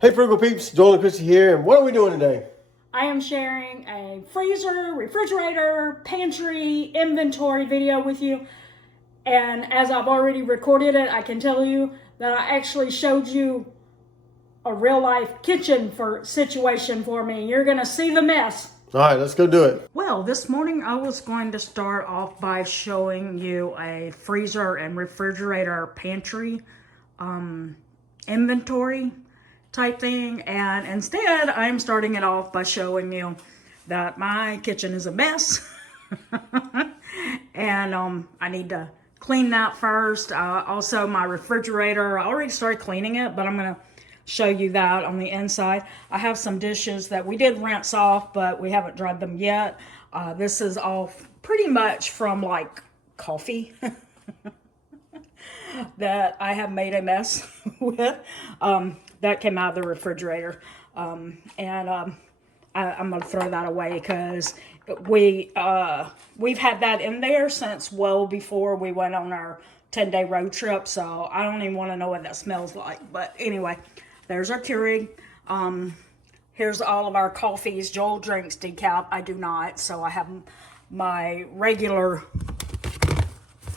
Hey Frugal Peeps, Joel and Chrissy here, and what are we doing today? I am sharing a freezer, refrigerator, pantry inventory video with you. And as I've already recorded it, I can tell you that I actually showed you a real life kitchen situation for me. You're going to see the mess. All right, let's go do it. Well, this morning I was going to start off by showing you a freezer and refrigerator pantry inventory type thing, and instead I'm starting it off by showing you that my kitchen is a mess and I need to clean that first. Also, my refrigerator, I already started cleaning it, but I'm gonna show you that on the inside. I have some dishes that we did rinse off, but we haven't dried them yet. This is all pretty much from like coffee that I have made a mess with. That came out of the refrigerator. I'm going to throw that away because we've had that in there since well before we went on our 10-day road trip. So I don't even want to know what that smells like. But anyway, there's our Keurig. Here's all of our coffees. Joel drinks decaf. I do not. So I have my regular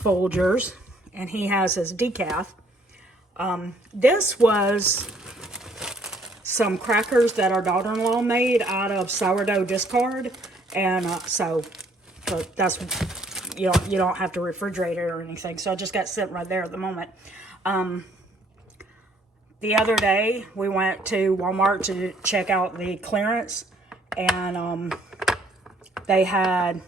Folgers, and he has his decaf. This was some crackers that our daughter-in-law made out of sourdough discard, and so that's, you don't have to refrigerate it or anything. So I just got sitting right there at the moment. The other day we went to Walmart to check out the clearance, and they had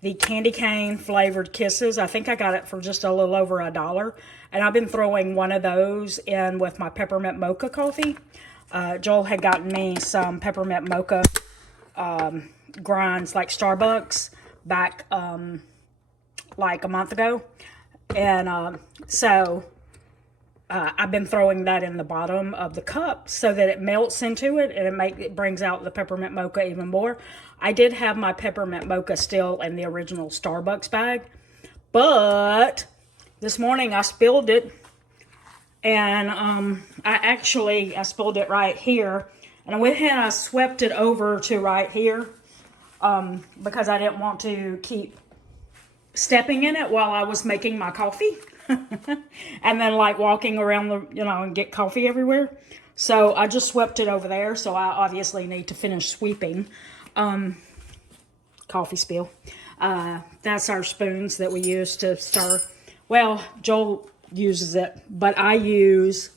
the candy cane flavored kisses. I think I got it for just a little over $1. And I've been throwing one of those in with my peppermint mocha coffee. Joel had gotten me some peppermint mocha grinds like Starbucks back like a month ago. And so I've been throwing that in the bottom of the cup so that it melts into it and it brings out the peppermint mocha even more. I did have my peppermint mocha still in the original Starbucks bag, but this morning I spilled it, and I spilled it right here, and I went ahead and I swept it over to right here because I didn't want to keep stepping in it while I was making my coffee. And then like walking around and get coffee everywhere. So I just swept it over there. So I obviously need to finish sweeping. Coffee spill. That's our spoons that we use to stir. Well, Joel uses it, but I use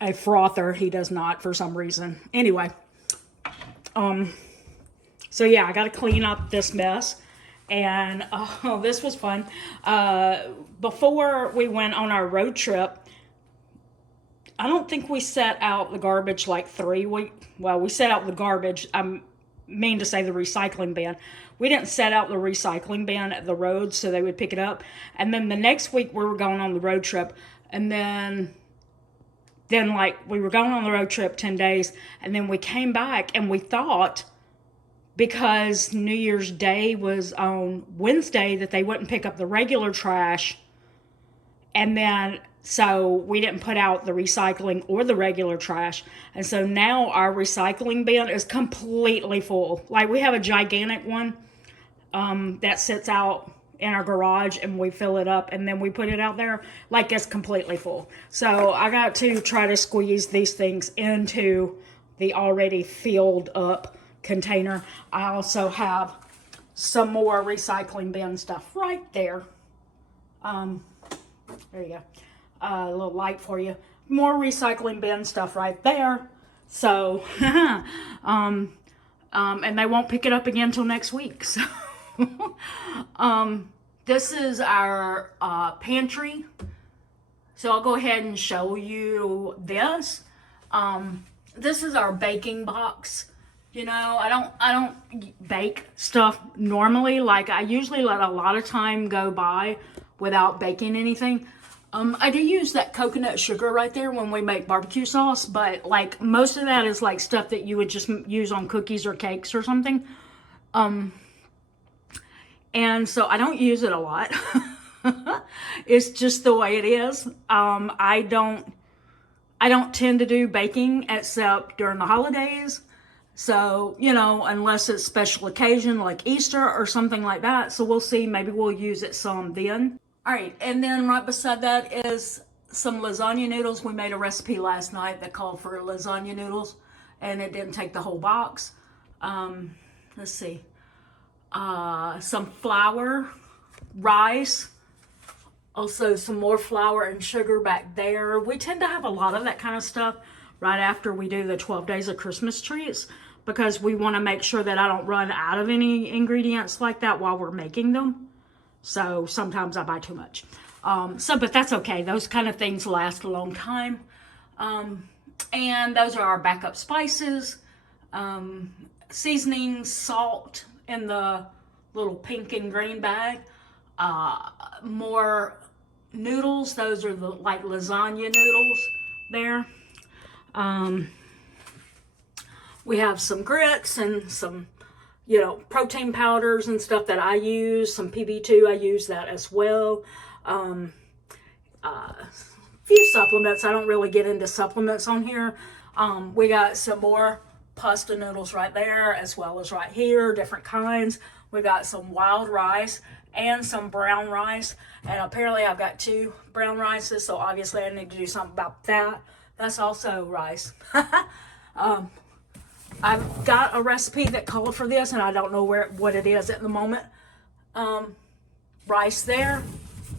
a frother. He does not for some reason. Anyway, so yeah, I got to clean up this mess. And this was fun. Before we went on our road trip, I don't think we set out the garbage like 3 weeks. Well, we set out the garbage. I mean to say the recycling bin. We didn't set out the recycling bin at the road so they would pick it up. And then the next week we were going on the road trip. And then like we were going on the road trip 10 days. And then we came back and we thought, because New Year's Day was on Wednesday, that they wouldn't pick up the regular trash. And then, so we didn't put out the recycling or the regular trash. And so now our recycling bin is completely full. Like we have a gigantic one that sits out in our garage, and we fill it up and then we put it out there. Like it's completely full. So I got to try to squeeze these things into the already filled up container. I also have some more recycling bin stuff right there. There you go. A little light for you. More recycling bin stuff right there. So, and they won't pick it up again until next week. So, this is our pantry. So I'll go ahead and show you this. This is our baking box. I don't bake stuff normally. Like I usually let a lot of time go by without baking anything. I do use that coconut sugar right there when we make barbecue sauce, but like most of that is like stuff that you would just use on cookies or cakes or something. And so I don't use it a lot. It's just the way it is. I don't I don't tend to do baking except during the holidays. So, you know, unless it's special occasion like Easter or something like that. So we'll see, maybe we'll use it some then. All right, and then right beside that is some lasagna noodles. We made a recipe last night that called for lasagna noodles, and it didn't take the whole box. Let's see. Some flour, rice, also some more flour and sugar back there. We tend to have a lot of that kind of stuff right after we do the 12 days of Christmas treats, because we want to make sure that I don't run out of any ingredients like that while we're making them. So sometimes I buy too much. But that's okay. Those kind of things last a long time. And those are our backup spices, seasonings, salt in the little pink and green bag. More noodles. Those are the like lasagna noodles there. We have some grits and some, you know, protein powders and stuff that I use. Some PB2, I use that as well. Few supplements. I don't really get into supplements on here. We got some more pasta noodles right there, as well as right here, different kinds. We got some wild rice and some brown rice. And apparently I've got 2 brown rices, so obviously I need to do something about that. That's also rice. I've got a recipe that called for this, and I don't know what it is at the moment. Rice there,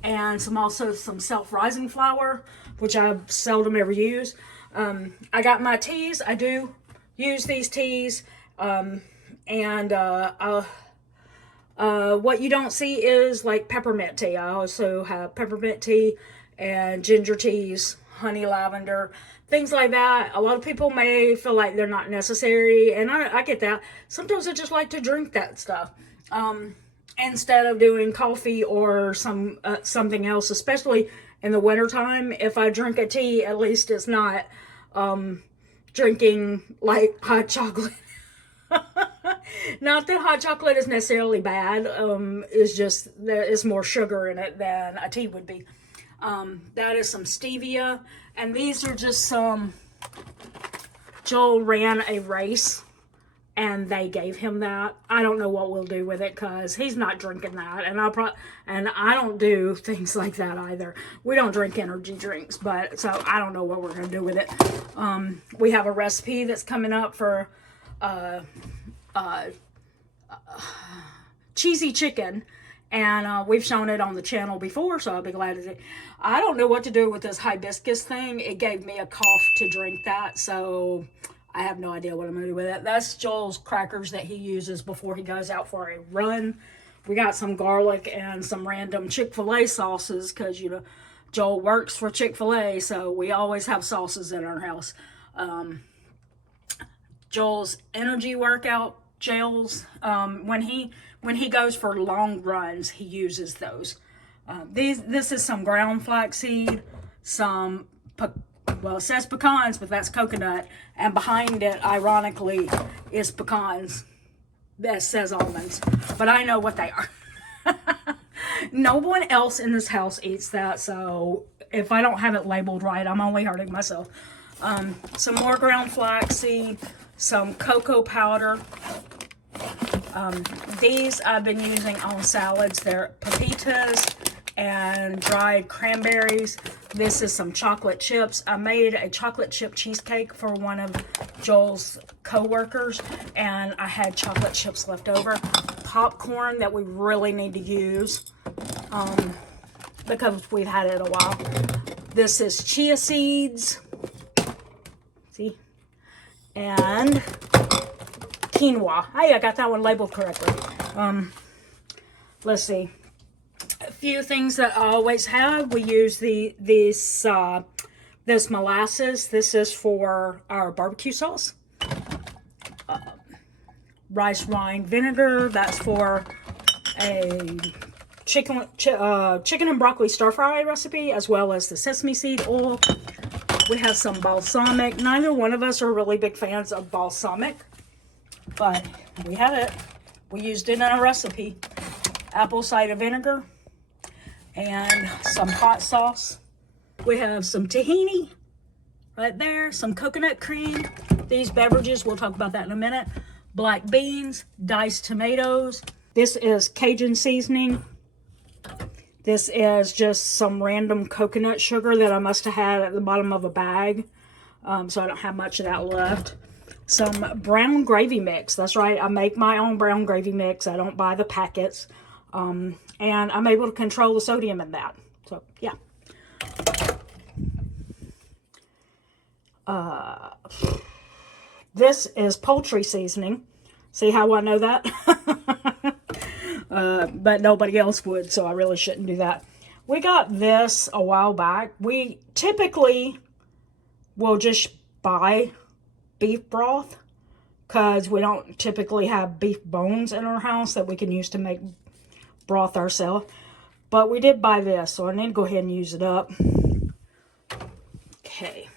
and also some self-rising flour, which I seldom ever use. I got my teas. I do use these teas, what you don't see is like peppermint tea. I also have peppermint tea and ginger teas, honey lavender, things like that. A lot of people may feel like they're not necessary, and I get that. Sometimes I just like to drink that stuff instead of doing coffee or something else, especially in the wintertime. If I drink a tea, at least it's not drinking like hot chocolate. Not that hot chocolate is necessarily bad. It's just there is more sugar in it than a tea would be. That is some stevia, and these are just some. Joel ran a race, and they gave him that. I don't know what we'll do with it because he's not drinking that, and I don't do things like that either. We don't drink energy drinks, but so I don't know what we're gonna do with it. We have a recipe that's coming up for cheesy chicken, and we've shown it on the channel before, so I'll be glad to do. I don't know what to do with this hibiscus thing. It gave me a cough to drink that, so I have no idea what I'm gonna do with it. That's Joel's crackers that he uses before he goes out for a run. We got some garlic and some random Chick-fil-A sauces because, you know, Joel works for Chick-fil-A, so we always have sauces in our house. Joel's energy workout gels, when he goes for long runs, he uses those. This is some ground flaxseed, some well, it says pecans, but that's coconut, and behind it, ironically, is pecans. That says almonds, but I know what they are. No one else in this house eats that, so if I don't have it labeled right, I'm only hurting myself. Some more ground flaxseed, some cocoa powder. These I've been using on salads. They're pepitas and dried cranberries. This is some chocolate chips. I made a chocolate chip cheesecake for one of Joel's co-workers, and I had chocolate chips left over. Popcorn that we really need to use because we've had it a while. This is chia seeds. See? And quinoa. Hey, I got that one labeled correctly. Let's see. A few things that I always have. We use this molasses. This is for our barbecue sauce. Rice wine vinegar. That's for a chicken and broccoli stir fry recipe, as well as the sesame seed oil. We have some balsamic. Neither one of us are really big fans of balsamic, but we have it. We used it in a recipe. Apple cider vinegar and some hot sauce. We have some tahini right there. Some coconut cream. These beverages, we'll talk about that in a minute. Black beans, diced tomatoes. This is Cajun seasoning. This is just some random coconut sugar that I must have had at the bottom of a bag. So I don't have much of that left. Some brown gravy mix. That's right, I make my own brown gravy mix. I don't buy the packets. And I'm able to control the sodium in that. So, yeah. This is poultry seasoning. See how I know that? But nobody else would, so I really shouldn't do that. We got this a while back. We typically will just buy beef broth because we don't typically have beef bones in our house that we can use to make broth ourselves. But we did buy this, so I need to go ahead and use it up. Okay.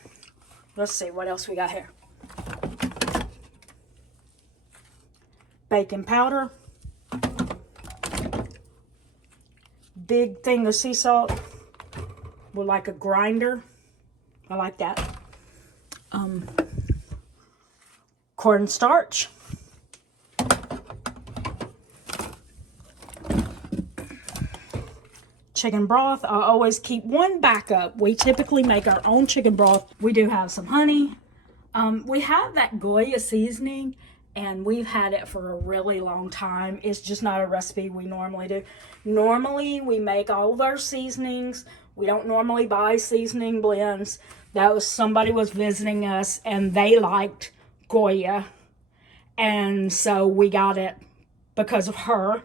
Let's see what else we got here. Baking powder. Big thing of sea salt with like a grinder. I like that. Cornstarch. Chicken broth. I always keep one backup. We typically make our own chicken broth. We do have some honey. We have that Goya seasoning, and we've had it for a really long time. It's just not a recipe we normally do. Normally, we make all of our seasonings. We don't normally buy seasoning blends. That was somebody was visiting us, and they liked Goya, and so we got it because of her.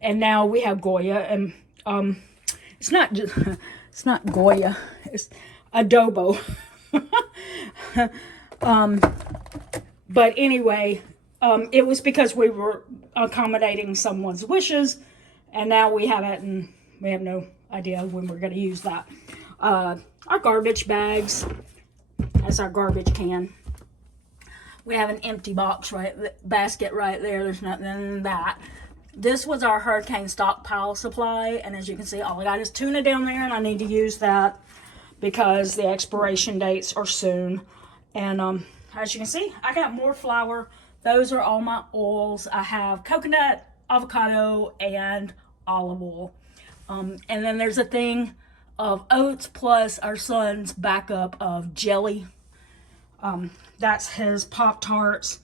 And now we have Goya, and it's not just, it's not Goya, it's adobo. But anyway, it was because we were accommodating someone's wishes, and now we have it, and we have no idea when we're going to use that. Our garbage bags, that's our garbage can. We have an empty box basket right there. There's nothing in that. This was our hurricane stockpile supply, and as you can see, all I got is tuna down there, and I need to use that because the expiration dates are soon. And as you can see, I got more flour. Those are all my oils. I have coconut, avocado, and olive oil. And then there's a thing of oats plus our son's backup of jelly. That's his Pop-Tarts.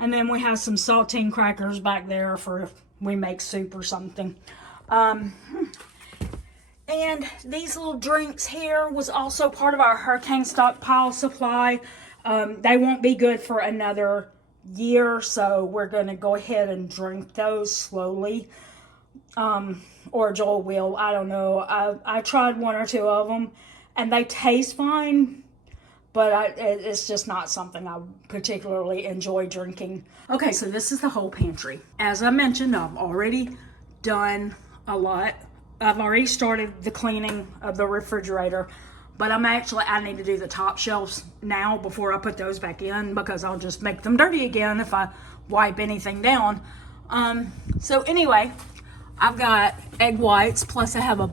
And then we have some saltine crackers back there for if we make soup or something. And these little drinks here was also part of our hurricane stockpile supply. They won't be good for another year, so we're going to go ahead and drink those slowly. Or Joel will, I don't know. I tried one or two of them, and they taste fine, but it's just not something I particularly enjoy drinking. Okay, so this is the whole pantry. As I mentioned, I've already done a lot. I've already started the cleaning of the refrigerator, but I need to do the top shelves now before I put those back in, because I'll just make them dirty again if I wipe anything down. So anyway, I've got egg whites, plus I have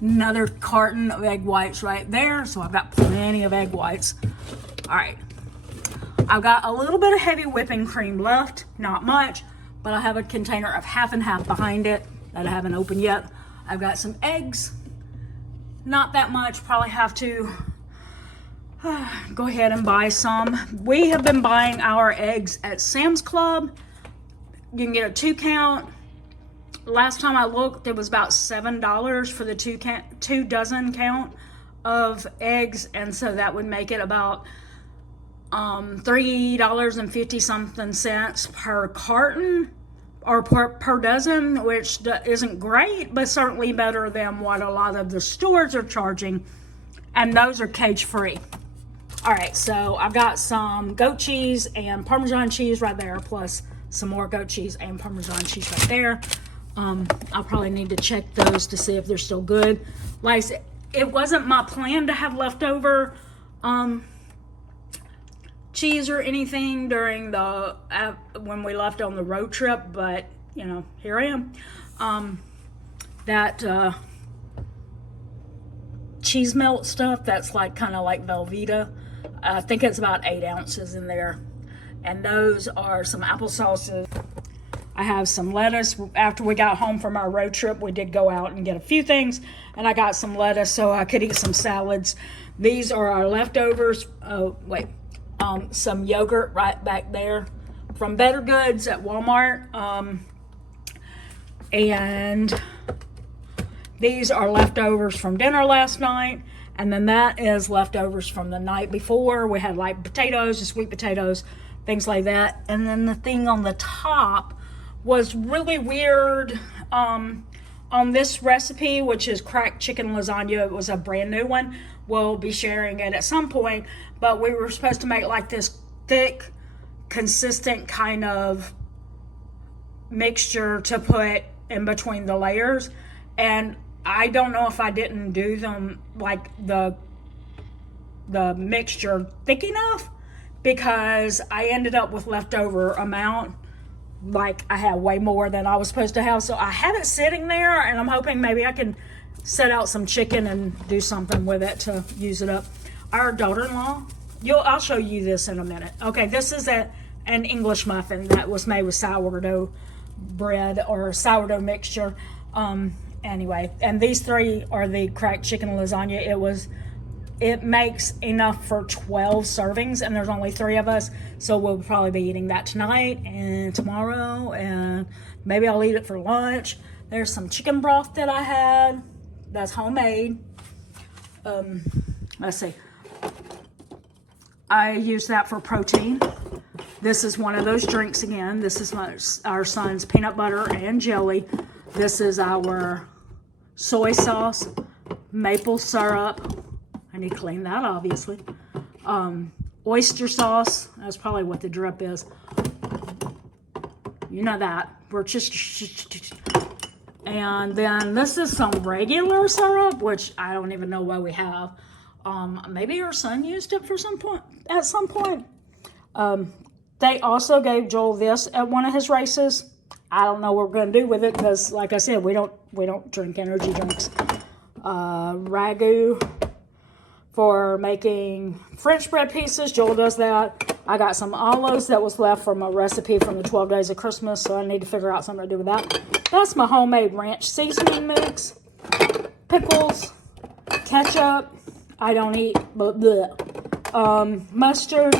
another carton of egg whites right there, so I've got plenty of egg whites. All right, I've got a little bit of heavy whipping cream left, not much, but I have a container of half and half behind it that I haven't opened yet. I've got some eggs, not that much, probably have to go ahead and buy some. We have been buying our eggs at Sam's Club. You can get a 2-count. Last time I looked, it was about $7 for the 2 dozen count of eggs, and so that would make it about $3.50 something per carton, or per dozen, which isn't great, but certainly better than what a lot of the stores are charging, and those are cage free. All right, so I've got some goat cheese and Parmesan cheese right there, plus some more goat cheese and Parmesan cheese right there. I'll probably need to check those to see if they're still good. Like I said, it wasn't my plan to have leftover cheese or anything during the when we left on the road trip, but you know, here I am. That cheese melt stuff, that's like kind of like Velveeta. I think it's about 8 ounces in there. And those are some applesauces. I have some lettuce. After we got home from our road trip, we did go out and get a few things, and I got some lettuce so I could eat some salads. These are our leftovers. Oh, wait. Some yogurt right back there from Better Goods at Walmart. And these are leftovers from dinner last night. And then that is leftovers from the night before. We had like potatoes, and sweet potatoes, things like that. And then the thing on the top was really weird on this recipe, which is cracked chicken lasagna. It was a brand new one. We'll be sharing it at some point, but we were supposed to make like this thick, consistent kind of mixture to put in between the layers. And I don't know if I didn't do them like the mixture thick enough, because I ended up with leftover amount. Like I had way more than I was supposed to have, so I have it sitting there, and I'm hoping maybe I can set out some chicken and do something with it to use it up. Our daughter-in-law, I'll show you this in a minute. Okay, this is an English muffin that was made with sourdough bread or sourdough mixture. Anyway, and these 3 are the cracked chicken lasagna. It makes enough for 12 servings, and there's only 3 of us, so we'll probably be eating that tonight and tomorrow, and maybe I'll eat it for lunch. There's some chicken broth that I had that's homemade. Let's see. I use that for protein. This is one of those drinks again. This is our son's peanut butter and jelly. This is our soy sauce, maple syrup. I need to clean that, obviously. Oyster sauce. That's probably what the drip is. You know that. We're just... And then this is some regular syrup, which I don't even know why we have. Maybe our son used it for at some point. They also gave Joel this at one of his races. I don't know what we're going to do with it because, like I said, we don't drink energy drinks. Ragu for making French bread pieces. Joel does that. I got some olives that was left from a recipe from the 12 Days of Christmas, so I need to figure out something to do with that. That's my homemade ranch seasoning mix. Pickles, ketchup. I don't eat, but bleh. Mustard,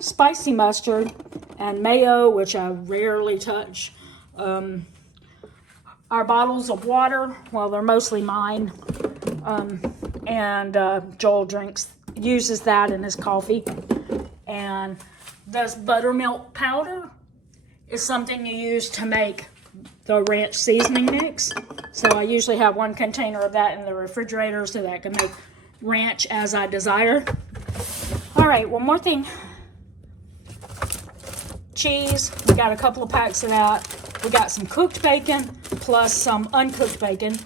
spicy mustard, and mayo, which I rarely touch. Our bottles of water, well, they're mostly mine. And Joel uses that in his coffee. And this buttermilk powder is something you use to make the ranch seasoning mix. So I usually have 1 container of that in the refrigerator so that I can make ranch as I desire. All right, one more thing. Cheese. We got a couple of packs of that. We got some cooked bacon plus some uncooked bacon.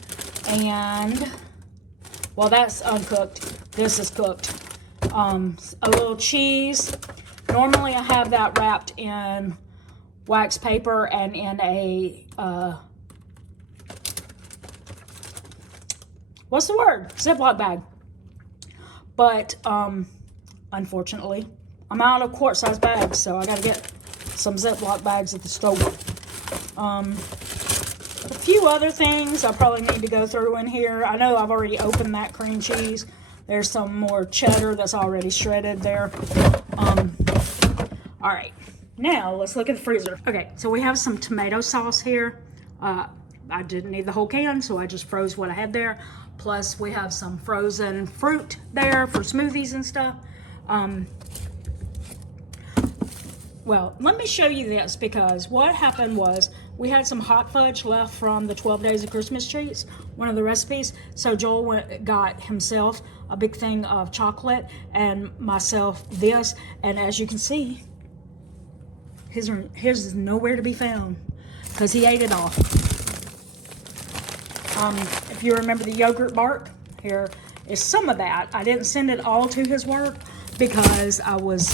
And, well, that's uncooked. This is cooked. A little cheese. Normally I have that wrapped in wax paper and in a, what's the word? Ziploc bag. But, unfortunately, I'm out of quart-size bags, so I gotta get some Ziploc bags at the store. A few other things I probably need to go through in here. I know I've already opened that cream cheese. There's some more cheddar that's already shredded there. All right, now let's look at the freezer. Okay, so we have some tomato sauce here. I didn't need the whole can, so I just froze what I had there. Plus, we have some frozen fruit there for smoothies and stuff. Well, let me show you this, because what happened was we had some hot fudge left from the 12 Days of Christmas treats, one of the recipes. So Joel got himself a big thing of chocolate and myself this. And as you can see, his is nowhere to be found because he ate it all. If you remember the yogurt bark, here is some of that. I didn't send it all to his work because I was...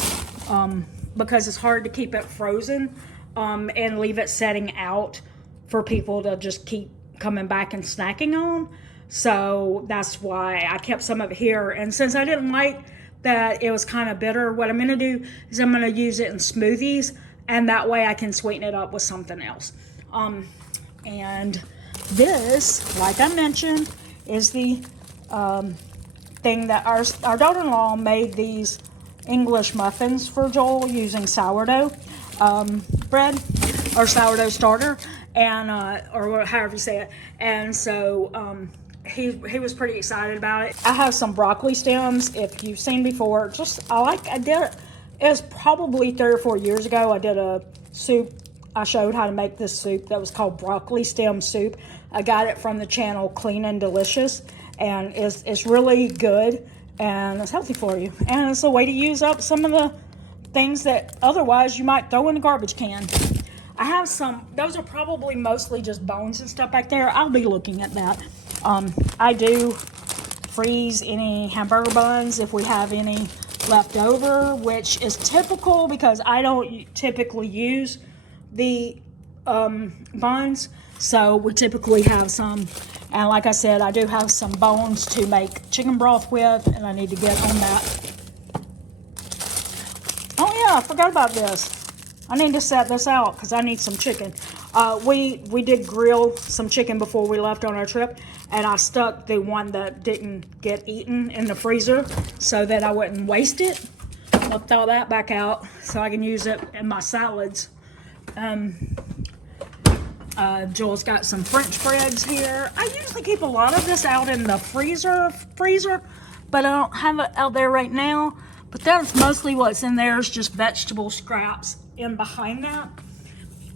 because it's hard to keep it frozen and leave it setting out for people to just keep coming back and snacking on. So that's why I kept some of it here. And since I didn't like that it was kind of bitter, what I'm going to do is I'm going to use it in smoothies, and that way I can sweeten it up with something else. And this, like I mentioned, is the thing that our daughter-in-law made these English muffins for Joel using sourdough bread or sourdough starter, and or however you say it. And so he was pretty excited about it. I have some broccoli stems. If you've seen before, I did it. It was probably 3 or 4 years ago. I did a soup. I showed how to make this soup that was called broccoli stem soup. I got it from the channel Clean and Delicious, and it's really good, and it's healthy for you. And it's a way to use up some of the things that otherwise you might throw in the garbage can. I have some, those are probably mostly just bones and stuff back there. I'll be looking at that. I do freeze any hamburger buns if we have any left over, which is typical because I don't typically use the buns, so we typically have some. And like I said, I do have some bones to make chicken broth with, and I need to get on that. Oh yeah, I forgot about this. I need to set this out because I need some chicken. We did grill some chicken before we left on our trip, and I stuck the one that didn't get eaten in the freezer so that I wouldn't waste it. I'll throw that back out so I can use it in my salads. Joel's got some French breads here. I usually keep a lot of this out in the freezer, but I don't have it out there right now. But that's mostly what's in there is just vegetable scraps in behind that.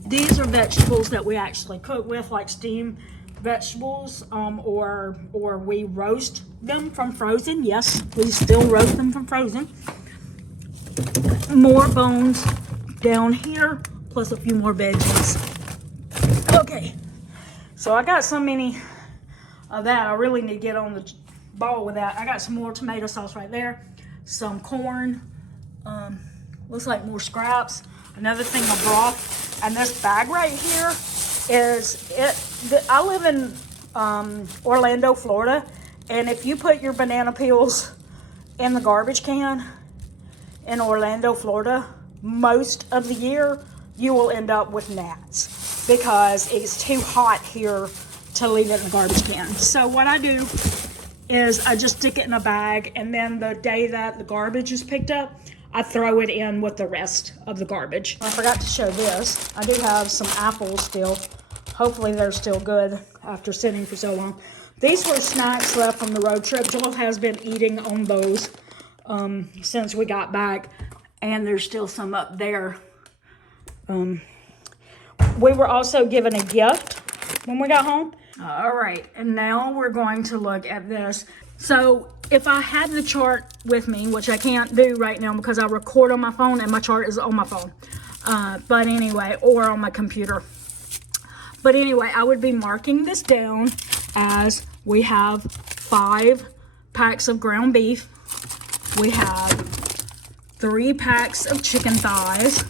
These are vegetables that we actually cook with, like steamed vegetables, or we roast them from frozen. Yes, we still roast them from frozen. More bones down here, plus a few more veggies. Okay, so I got so many of that. I really need to get on the ball with that. I got some more tomato sauce right there, some corn, looks like more scraps, another thing of broth, and this bag right here is it. I live in Orlando, Florida, and if you put your banana peels in the garbage can in Orlando, Florida, most of the year you will end up with gnats because it's too hot here to leave it in the garbage can. So what I do is I just stick it in a bag, and then the day that the garbage is picked up, I throw it in with the rest of the garbage. I forgot to show this. I do have some apples still. Hopefully they're still good after sitting for so long. These were snacks left from the road trip. Joel has been eating on those since we got back, and there's still some up there. We were also given a gift when we got home. All right, and now we're going to look at this. So if I had the chart with me, which I can't do right now because I record on my phone and my chart is on my phone, but anyway, or on my computer. But anyway, I would be marking this down as we have 5 packs of ground beef. We have 3 packs of chicken thighs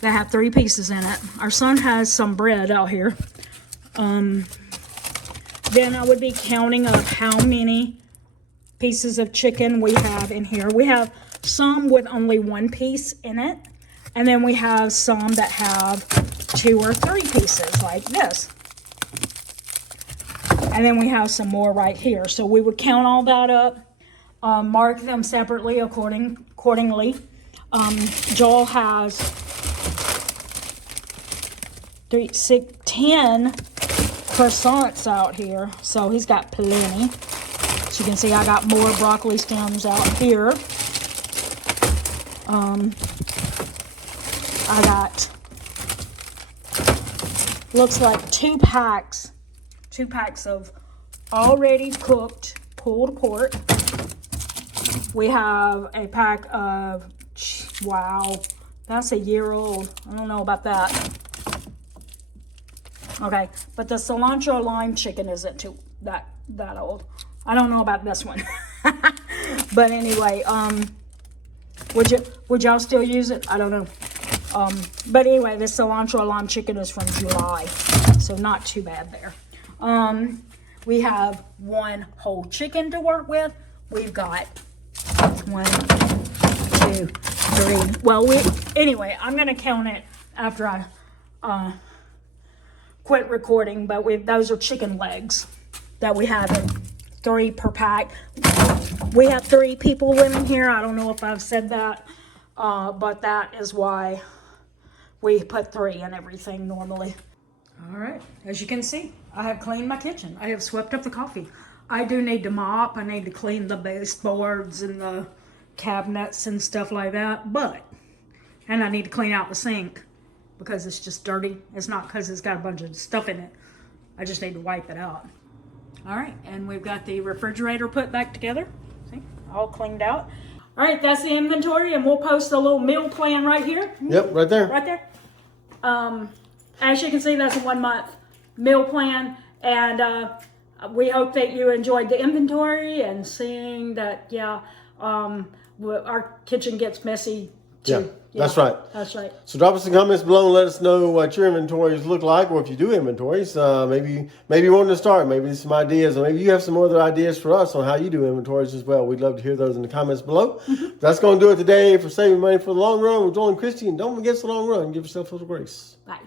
that have 3 pieces in it. Our son has some bread out here. Then I would be counting of how many pieces of chicken we have in here. We have some with only 1 piece in it, and then we have some that have 2 or 3 pieces like this. And then we have some more right here. So we would count all that up, mark them separately accordingly. Joel has 3, 6, 10 croissants out here, so he's got plenty. As you can see, I got more broccoli stems out here. I got, looks like 2 packs of already cooked pulled pork. We have a pack of, wow, that's a year old. I don't know about that. Okay, but the cilantro lime chicken isn't too that old. I don't know about this one. But anyway, would y'all still use it? I don't know. But anyway, this cilantro lime chicken is from July, so not too bad there. We have one whole chicken to work with. We've got 1, 2, 3. Well, anyway, I'm going to count it after I quit recording, but those are chicken legs that we have in 3 per pack. We have 3 people living here. I don't know if I've said that, but that is why we put 3 in everything normally. All right, as you can see, I have cleaned my kitchen. I have swept up the coffee. I do need to mop. I need to clean the baseboards and the cabinets and stuff like that, and I need to clean out the sink because it's just dirty. It's not because it's got a bunch of stuff in it. I just need to wipe it out. All right, and we've got the refrigerator put back together. See, all cleaned out. All right, that's the inventory, and we'll post a little meal plan right here. Yep, right there. Right there. As you can see, that's a 1-month meal plan, and we hope that you enjoyed the inventory and seeing that, our kitchen gets messy too. Yeah, that's right. That's right. So drop us some comments below and let us know what your inventories look like, or if you do inventories, maybe you want to start, maybe some ideas, or maybe you have some other ideas for us on how you do inventories as well. We'd love to hear those in the comments below. That's going to do it today for Saving Money for the Long Run with Joel and Christy. And don't forget the long run. Give yourself a little grace. Bye.